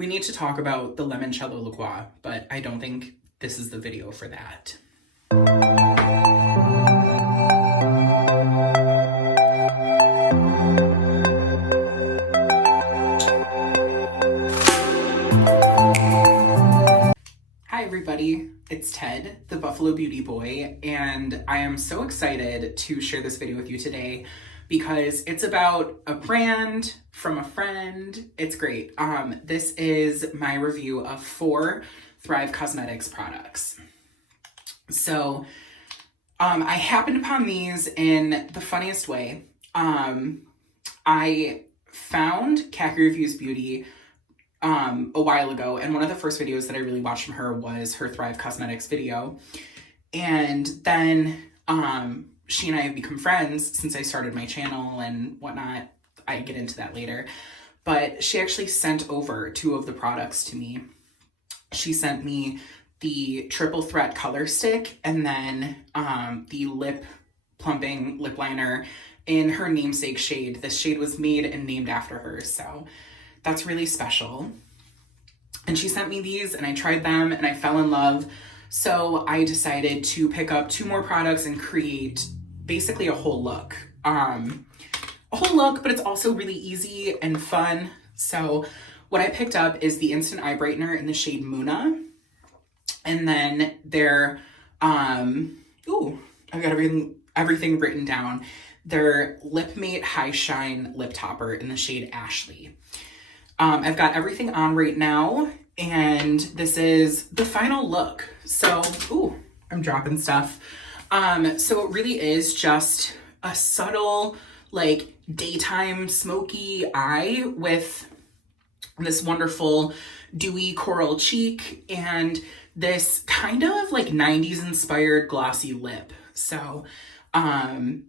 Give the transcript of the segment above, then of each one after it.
We need to talk about the limoncello liqueur, but I don't think this is the video for that. Hi everybody, it's Ted, the Buffalo Beauty Boy, and I am so excited to share this video with you today because it's about a brand from a friend. It's great. This is my review of 4 Thrive Causemetics products. So I happened upon these in the funniest way. I found Kackie Reviews Beauty a while ago, and one of the first videos that I really watched from her was her Thrive Causemetics video. And then she and I have become friends since I started my channel and whatnot. I get into that later. But she actually sent over 2 of the products to me. She sent me the Triple Threat Color Stick and then the Lip Plumping Lip Liner in her namesake shade. This shade was made and named after her, so that's really special. And she sent me these and I tried them and I fell in love. So I decided to pick up 2 more products and create basically a whole look. But it's also really easy and fun. So what I picked up is the Instant Eye Brightener in the shade Muna. And then their, I've got everything written down. Their Lip Mate High Shine Lip Topper in the shade Ashley. I've got everything on right now, and this is the final look. So, I'm dropping stuff. So it really is just a subtle, like, daytime smoky eye with this wonderful dewy coral cheek and this kind of like 90s inspired glossy lip. So, I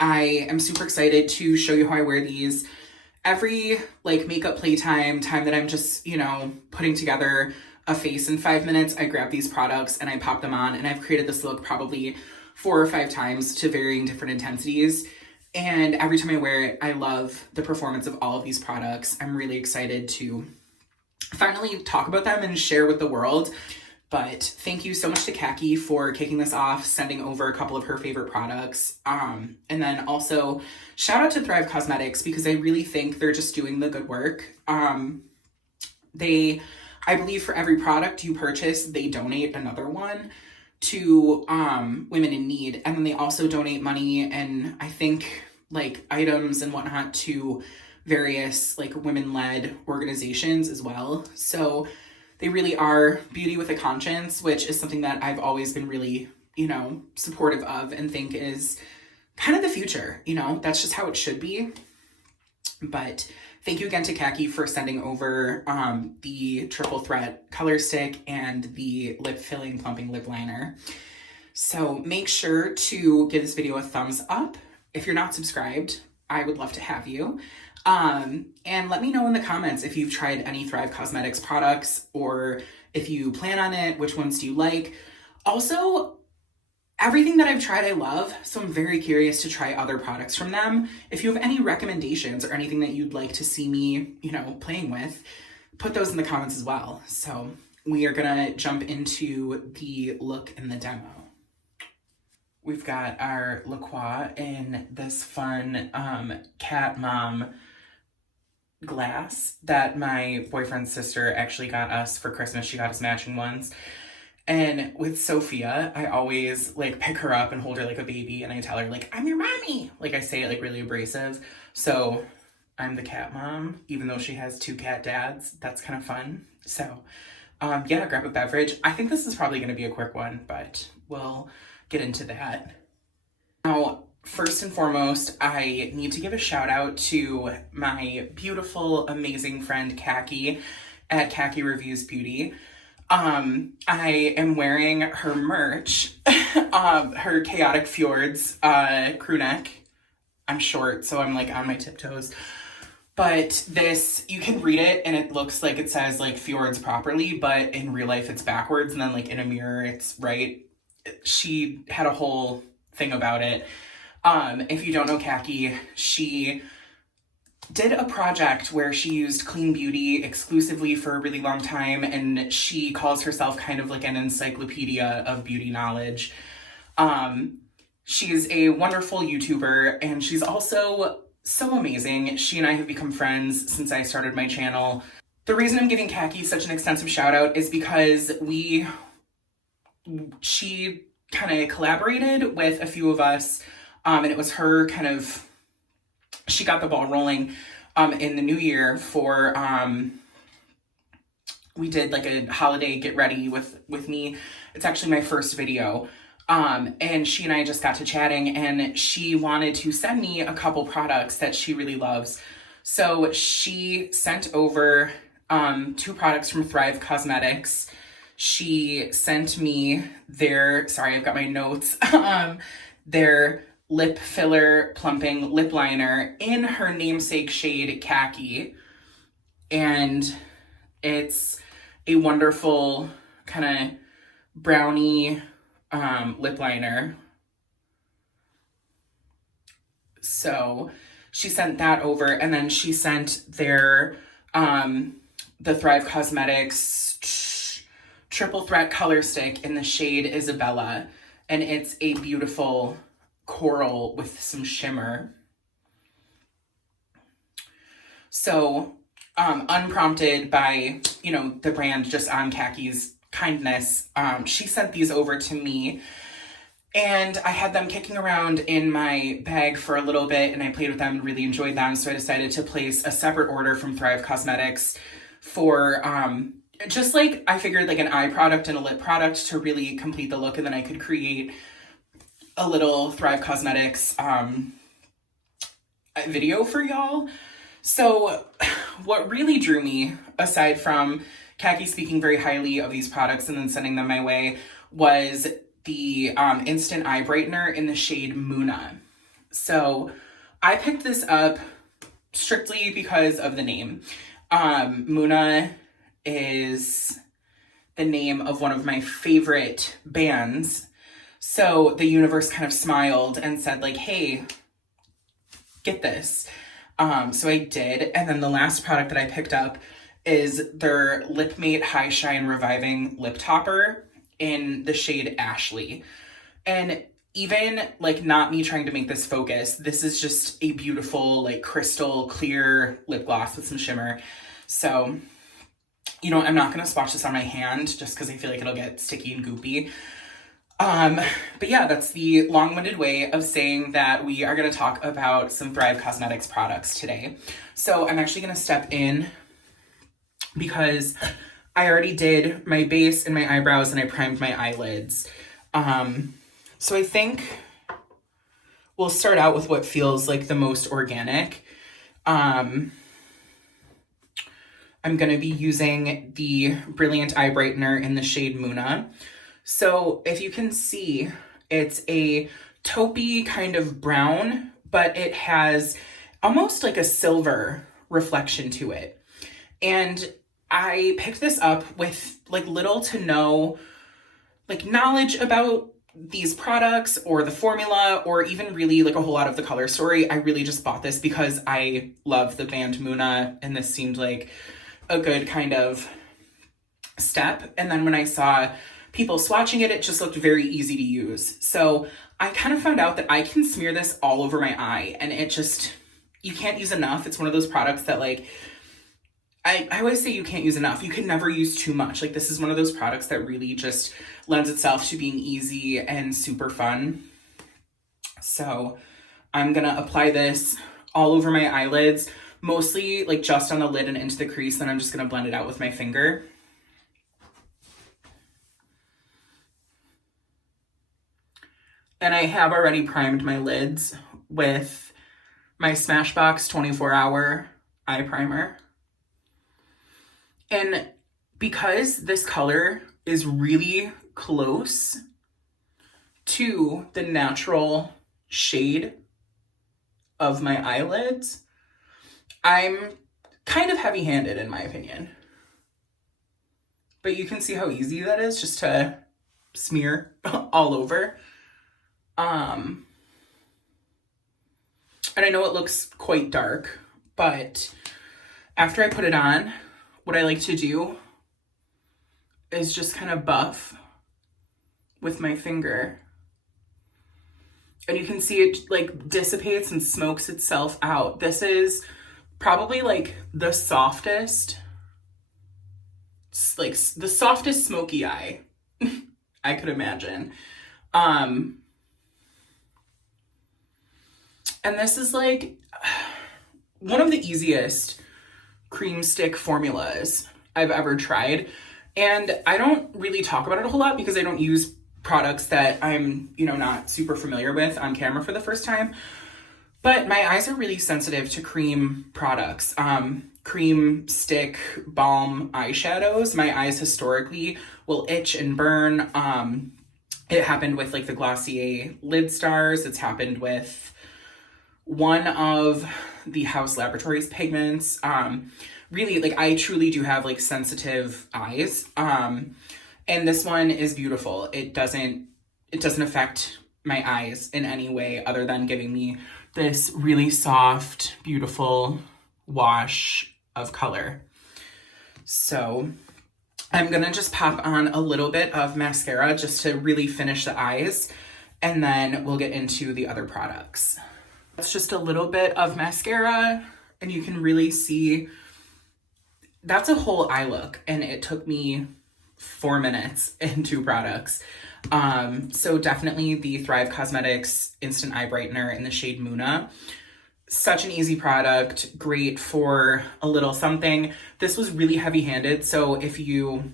am super excited to show you how I wear these. Every like makeup playtime time that I'm just, putting together a face in 5 minutes, I grab these products and I pop them on, and I've created this look probably 4 or 5 times to varying different intensities. And every time I wear it, I love the performance of all of these products. I'm really excited to finally talk about them and share with the world. But thank you so much to Kackie for kicking this off, sending over a couple of her favorite products. And then also shout out to Thrive Causemetics because I really think they're just doing the good work. I believe for every product you purchase, they donate another one to women in need. And then they also donate money and I think like items and whatnot to various like women-led organizations as well. So they really are beauty with a conscience, which is something that I've always been really, supportive of and think is kind of the future. That's just how it should be. But thank you again to Kackie for sending over the Triple Threat Color Stick and the Lip Filling Plumping Lip Liner. So make sure to give this video a thumbs up. If you're not subscribed, I would love to have you. And let me know in the comments if you've tried any Thrive Causemetics products or if you plan on it, which ones do you like? Also, everything that I've tried I love, so I'm very curious to try other products from them. If you have any recommendations or anything that you'd like to see me, playing with, put those in the comments as well. So we are gonna jump into the look and the demo. We've got our liqueur in this fun cat mom glass that my boyfriend's sister actually got us for Christmas. She got us matching ones. And with Sophia, I always like pick her up and hold her like a baby and I tell her like, I'm your mommy. Like I say it like really abrasive. So I'm the cat mom, even though she has 2 cat dads. That's kind of fun. So grab a beverage. I think this is probably going to be a quick one, but we'll get into that. Now, first and foremost, I need to give a shout out to my beautiful, amazing friend Kackie at Kackie Reviews Beauty. I am wearing her merch, her Chaotic Fjords crew neck. I'm short, so I'm like on my tiptoes. But this, you can read it and it looks like it says like Fjords properly, but in real life it's backwards, and then like in a mirror it's right. She had a whole thing about it. If you don't know Kackie, she did a project where she used clean beauty exclusively for a really long time, and she calls herself kind of like an encyclopedia of beauty knowledge. She's a wonderful YouTuber, and she's also so amazing. She and I have become friends since I started my channel. The reason I'm giving Kackie such an extensive shout out is because she kind of collaborated with a few of us, and it was her kind of, she got the ball rolling in the new year for, we did like a holiday get ready with me. It's actually my first video. And she and I just got to chatting, and she wanted to send me a couple products that she really loves. So she sent over 2 products from Thrive Cosmetics. She sent me their, sorry, I've got my notes, their lip filler plumping lip liner in her namesake shade Kackie. And it's a wonderful kind of brownie lip liner. So she sent that over, and then she sent their the Thrive Cosmetics Triple Threat Color Stick in the shade Isabella, and it's a beautiful coral with some shimmer. So unprompted by, you know, the brand, just on Kackie's kindness, she sent these over to me, and I had them kicking around in my bag for a little bit, and I played with them and really enjoyed them. So I decided to place a separate order from Thrive Cosmetics for just like, I figured like an eye product and a lip product to really complete the look, and then I could create a little Thrive Cosmetics video for y'all. So what really drew me, aside from Kackie speaking very highly of these products and then sending them my way, was the Instant Eye Brightener in the shade Muna. So I picked this up strictly because of the name. Muna is the name of one of my favorite bands. So the universe kind of smiled and said like, hey, get this. So I did. And then the last product that I picked up is their Lip Mate High Shine Reviving Lip Topper in the shade Ashley. And even like not me trying to make this focus, this is just a beautiful like crystal clear lip gloss with some shimmer. So, you know, I'm not going to swatch this on my hand just because I feel like it'll get sticky and goopy. But yeah, that's the long-winded way of saying that we are going to talk about some Thrive Cosmetics products today. So I'm actually going to step in because I already did my base and my eyebrows and I primed my eyelids. So I think we'll start out with what feels like the most organic. I'm going to be using the Brilliant Eye Brightener in the shade Muna. So if you can see, it's a taupey kind of brown, but it has almost like a silver reflection to it. And I picked this up with like little to no like knowledge about these products or the formula or even really like a whole lot of the color story. I really just bought this because I love the band Muna, and this seemed like a good kind of step. And then when I saw people swatching it, it just looked very easy to use. So I kind of found out that I can smear this all over my eye, and it just, you can't use enough. It's one of those products that like, I always say you can't use enough. You can never use too much. Like this is one of those products that really just lends itself to being easy and super fun. So I'm gonna apply this all over my eyelids, mostly like just on the lid and into the crease. Then I'm just gonna blend it out with my finger. And I have already primed my lids with my Smashbox 24-hour eye primer. And because this color is really close to the natural shade of my eyelids, I'm kind of heavy-handed in my opinion. But you can see how easy that is just to smear all over. And I know it looks quite dark, but after I put it on, what I like to do is just kind of buff with my finger. And you can see it like dissipates and smokes itself out. This is probably like the softest, like the softest smoky eye I could imagine. And this is like one of the easiest cream stick formulas I've ever tried. And I don't really talk about it a whole lot because I don't use products that I'm, not super familiar with on camera for the first time. But my eyes are really sensitive to cream products. Cream stick balm eyeshadows. My eyes historically will itch and burn. It happened with like the Glossier lid stars. It's happened with one of the House Laboratories pigments. Really, like I truly do have like sensitive eyes. And this one is beautiful. It doesn't affect my eyes in any way other than giving me this really soft, beautiful wash of color. So I'm gonna just pop on a little bit of mascara just to really finish the eyes, and then we'll get into the other products. It's just a little bit of mascara, and you can really see that's a whole eye look, and it took me 4 minutes and 2 products. So definitely the Thrive Causemetics Instant Eye Brightener in the shade Muna. Such an easy product, great for a little something. This was really heavy-handed, so if you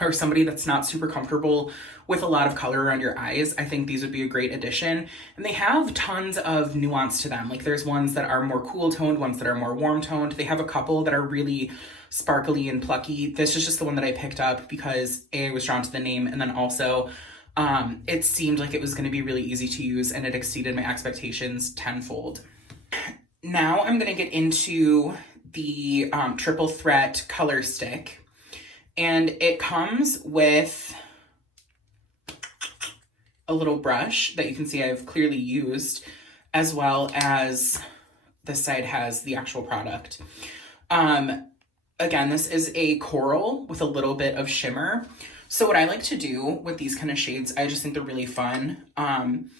are somebody that's not super comfortable with a lot of color around your eyes, I think these would be a great addition. And they have tons of nuance to them. Like there's ones that are more cool toned, ones that are more warm toned. They have a couple that are really sparkly and plucky. This is just the one that I picked up because I was drawn to the name, and then also it seemed like it was going to be really easy to use, and it exceeded my expectations tenfold. Now I'm going to get into the Triple Threat Color Stick, and it comes with a little brush that you can see I've clearly used, as well as this side has the actual product. Again, this is a coral with a little bit of shimmer. So what I like to do with these kind of shades, I just think they're really fun. I'm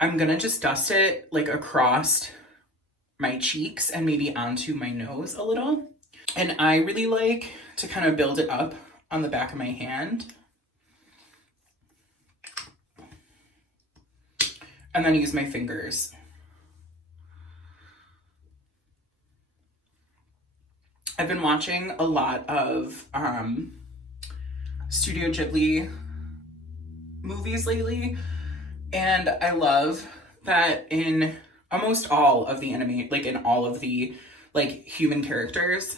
gonna just dust it like across my cheeks and maybe onto my nose a little. And I really like to kind of build it up on the back of my hand. And then use my fingers. I've been watching a lot of Studio Ghibli movies lately, and I love that in almost all of the anime, like in all of the like human characters,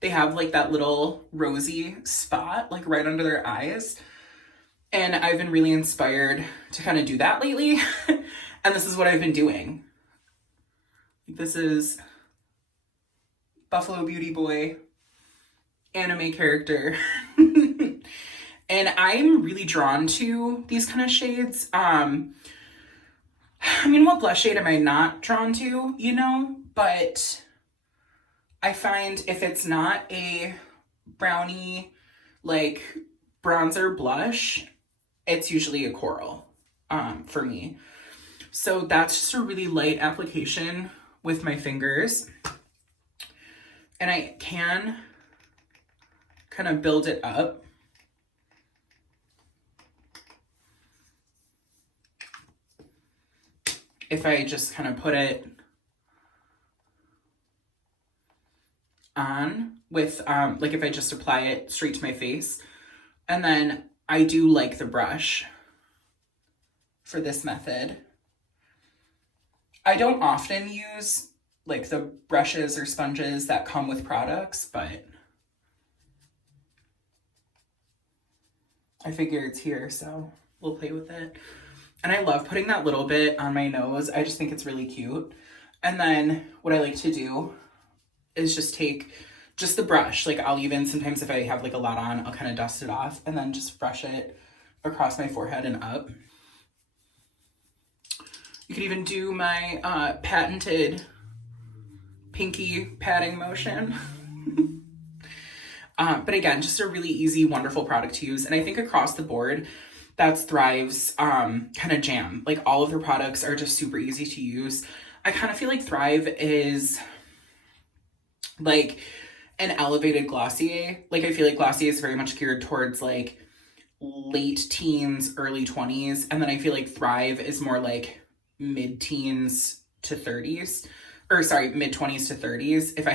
they have like that little rosy spot like right under their eyes. And I've been really inspired to kind of do that lately. And this is what I've been doing. This is Buffalo Beauty Boy anime character. And I'm really drawn to these kind of shades. I mean, what blush shade am I not drawn to, But I find if it's not a brownie, like bronzer blush, it's usually a coral for me. So that's just a really light application with my fingers. And I can kind of build it up. If I just kind of put it on with, like if I just apply it straight to my face. And then I do like the brush for this method. I don't often use like the brushes or sponges that come with products, but I figure it's here, so we'll play with it. And I love putting that little bit on my nose. I just think it's really cute. And then what I like to do is just take just the brush. Like I'll even, sometimes if I have like a lot on, I'll kind of dust it off and then just brush it across my forehead and up. You could even do my patented pinky patting motion. But again, just a really easy, wonderful product to use. And I think across the board, that's Thrive's kind of jam. Like all of their products are just super easy to use. I kind of feel like Thrive is like an elevated Glossier. Like I feel like Glossier is very much geared towards like late teens, early 20s. And then I feel like Thrive is more like mid-teens to 30s. Or sorry, mid-20s to 30s. If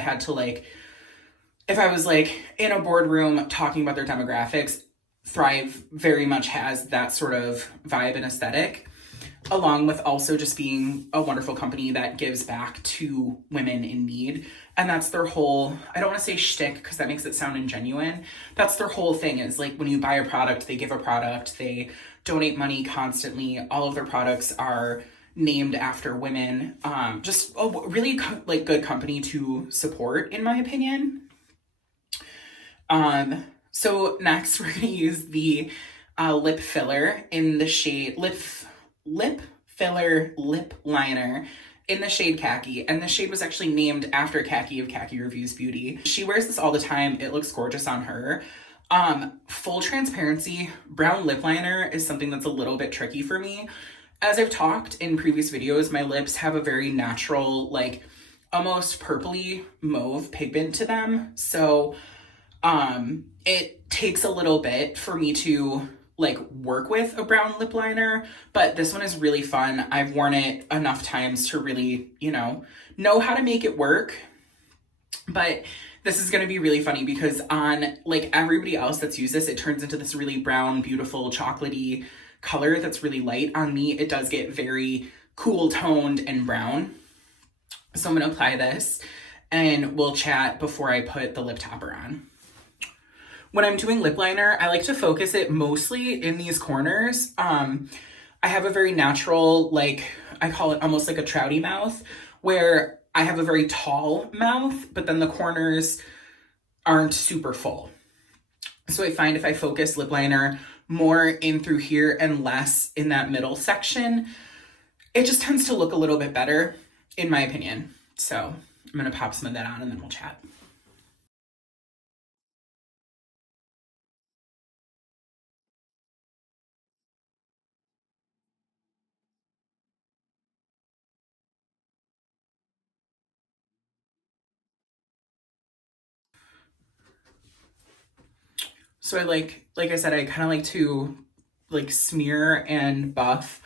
I was like in a boardroom talking about their demographics, Thrive very much has that sort of vibe and aesthetic, along with also just being a wonderful company that gives back to women in need. And that's their whole, I don't want to say shtick because that makes it sound ingenuine. That's their whole thing is like when you buy a product, they give a product, they donate money constantly. All of their products are named after women. Just a really like good company to support, in my opinion. So next we're going to use the lip filler in the shade, lip filler lip liner in the shade Kackie. And the shade was actually named after Kackie of Kackie Reviews Beauty. She wears this all the time. It looks gorgeous on her. Full transparency, brown lip liner is something that's a little bit tricky for me. As I've talked in previous videos, my lips have a very natural, like almost purpley mauve pigment to them. So it takes a little bit for me to like work with a brown lip liner, but this one is really fun. I've worn it enough times to really, know how to make it work. But this is going to be really funny because on like everybody else that's used this, it turns into this really brown, beautiful, chocolatey color that's really light. On me, it does get very cool toned and brown. So I'm going to apply this and we'll chat before I put the lip topper on. When I'm doing lip liner, I like to focus it mostly in these corners. I have a very natural, like, I call it almost like a trouty mouth, where I have a very tall mouth, but then the corners aren't super full. So I find if I focus lip liner more in through here and less in that middle section, it just tends to look a little bit better, in my opinion. So I'm going to pop some of that on and then we'll chat. So I like I said, I kind of like to like smear and buff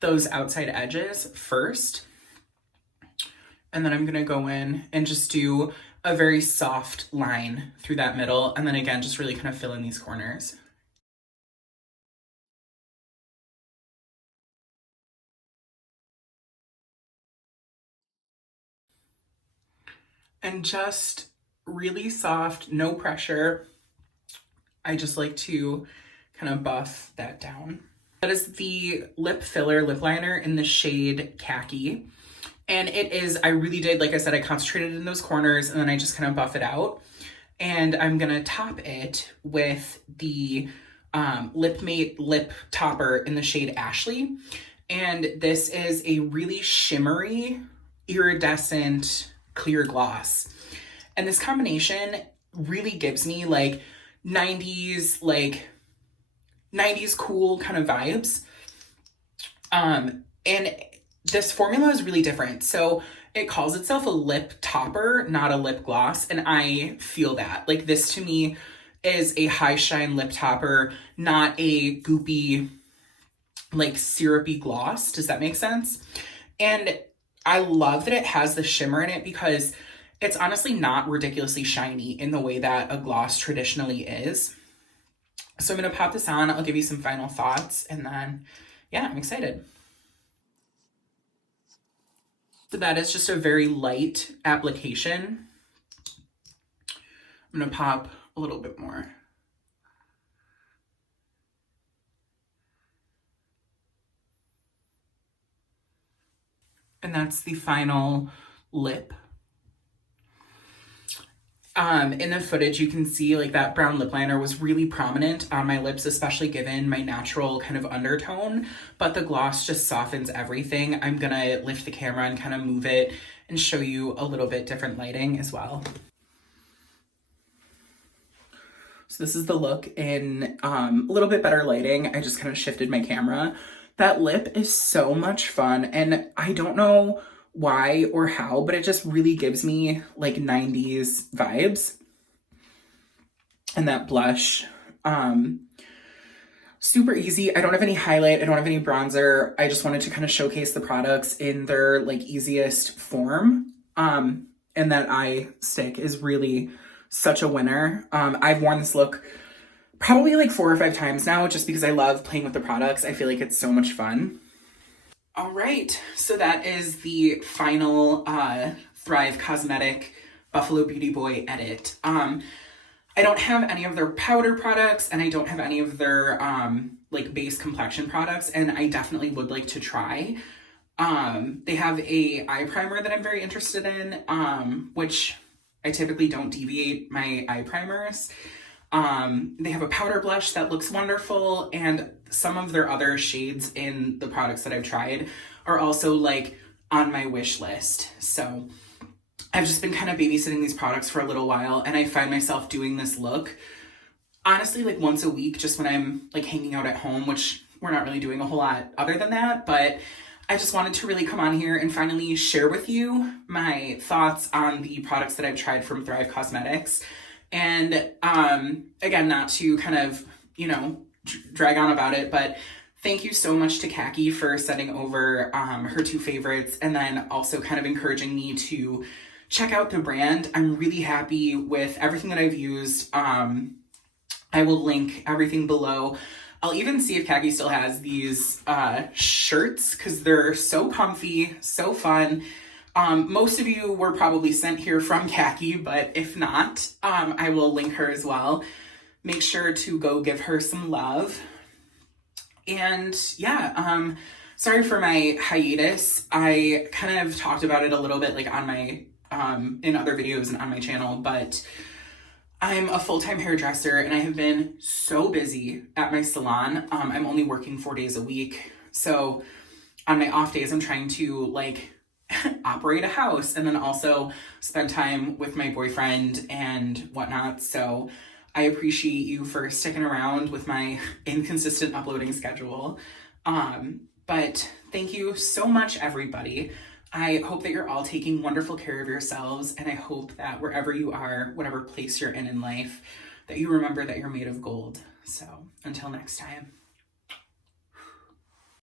those outside edges first. And then I'm going to go in and just do a very soft line through that middle. And then again, just really kind of fill in these corners. And just really soft, no pressure. I just like to kind of buff that down. That is the lip filler lip liner in the shade Kackie. And it is, I really did, like I said, I concentrated in those corners and then I just kind of buff it out. And I'm gonna top it with the Lip Mate lip topper in the shade Ashley. And this is a really shimmery, iridescent, clear gloss. And this combination really gives me like 90s cool kind of vibes. And this formula is really different. So it calls itself a lip topper, not a lip gloss. And I feel that. Like this to me is a high shine lip topper, not a goopy, like syrupy gloss. Does that make sense? And I love that it has the shimmer in it because it's honestly not ridiculously shiny in the way that a gloss traditionally is. So I'm going to pop this on. I'll give you some final thoughts and then, yeah, I'm excited. So that is just a very light application. I'm going to pop a little bit more. And that's the final lip. In the footage, you can see like that brown lip liner was really prominent on my lips, especially given my natural kind of undertone, but the gloss just softens everything. I'm gonna lift the camera and kind of move it and show you a little bit different lighting as well. So this is the look in a little bit better lighting. I just kind of shifted my camera. That lip is so much fun, and I don't know why or how, but it just really gives me like 90s vibes. And that blush, super easy. I don't have any highlight. I don't have any bronzer. I just wanted to kind of showcase the products in their like easiest form. And that eye stick is really such a winner. I've worn this look probably like 4 or 5 times now just because I love playing with the products. I feel like it's so much fun. All right, so that is the final Thrive Cosmetic Buffalo Beauty Boy edit. I don't have any of their powder products, and I don't have any of their like base complexion products, and I definitely would like to try. They have a eye primer that I'm very interested in, which I typically don't deviate my eye primers. They have a powder blush that looks wonderful, and some of their other shades in the products that I've tried are also like on my wish list. So I've just been kind of babysitting these products for a little while, and I find myself doing this look honestly like once a week just when I'm like hanging out at home, which we're not really doing a whole lot other than that, but I just wanted to really come on here and finally share with you my thoughts on the products that I've tried from Thrive Cosmetics. And again, not to kind of, you know, drag on about it, but thank you so much to Kackie for sending over her 2 favorites, and then also kind of encouraging me to check out the brand. I'm really happy with everything that I've used. I will link everything below. I'll even see if Kackie still has these shirts because they're so comfy, so fun. Most of you were probably sent here from Kackie, but if not, I will link her as well. Make sure to go give her some love. And yeah, sorry for my hiatus. I kind of talked about it a little bit like on my, in other videos and on my channel, but I'm a full-time hairdresser and I have been so busy at my salon. I'm only working 4 days a week. So on my off days, I'm trying to like operate a house and then also spend time with my boyfriend and whatnot. So I appreciate you for sticking around with my inconsistent uploading schedule. But thank you so much, everybody. I hope that you're all taking wonderful care of yourselves, and I hope that wherever you are, whatever place you're in life, that you remember that you're made of gold. So until next time.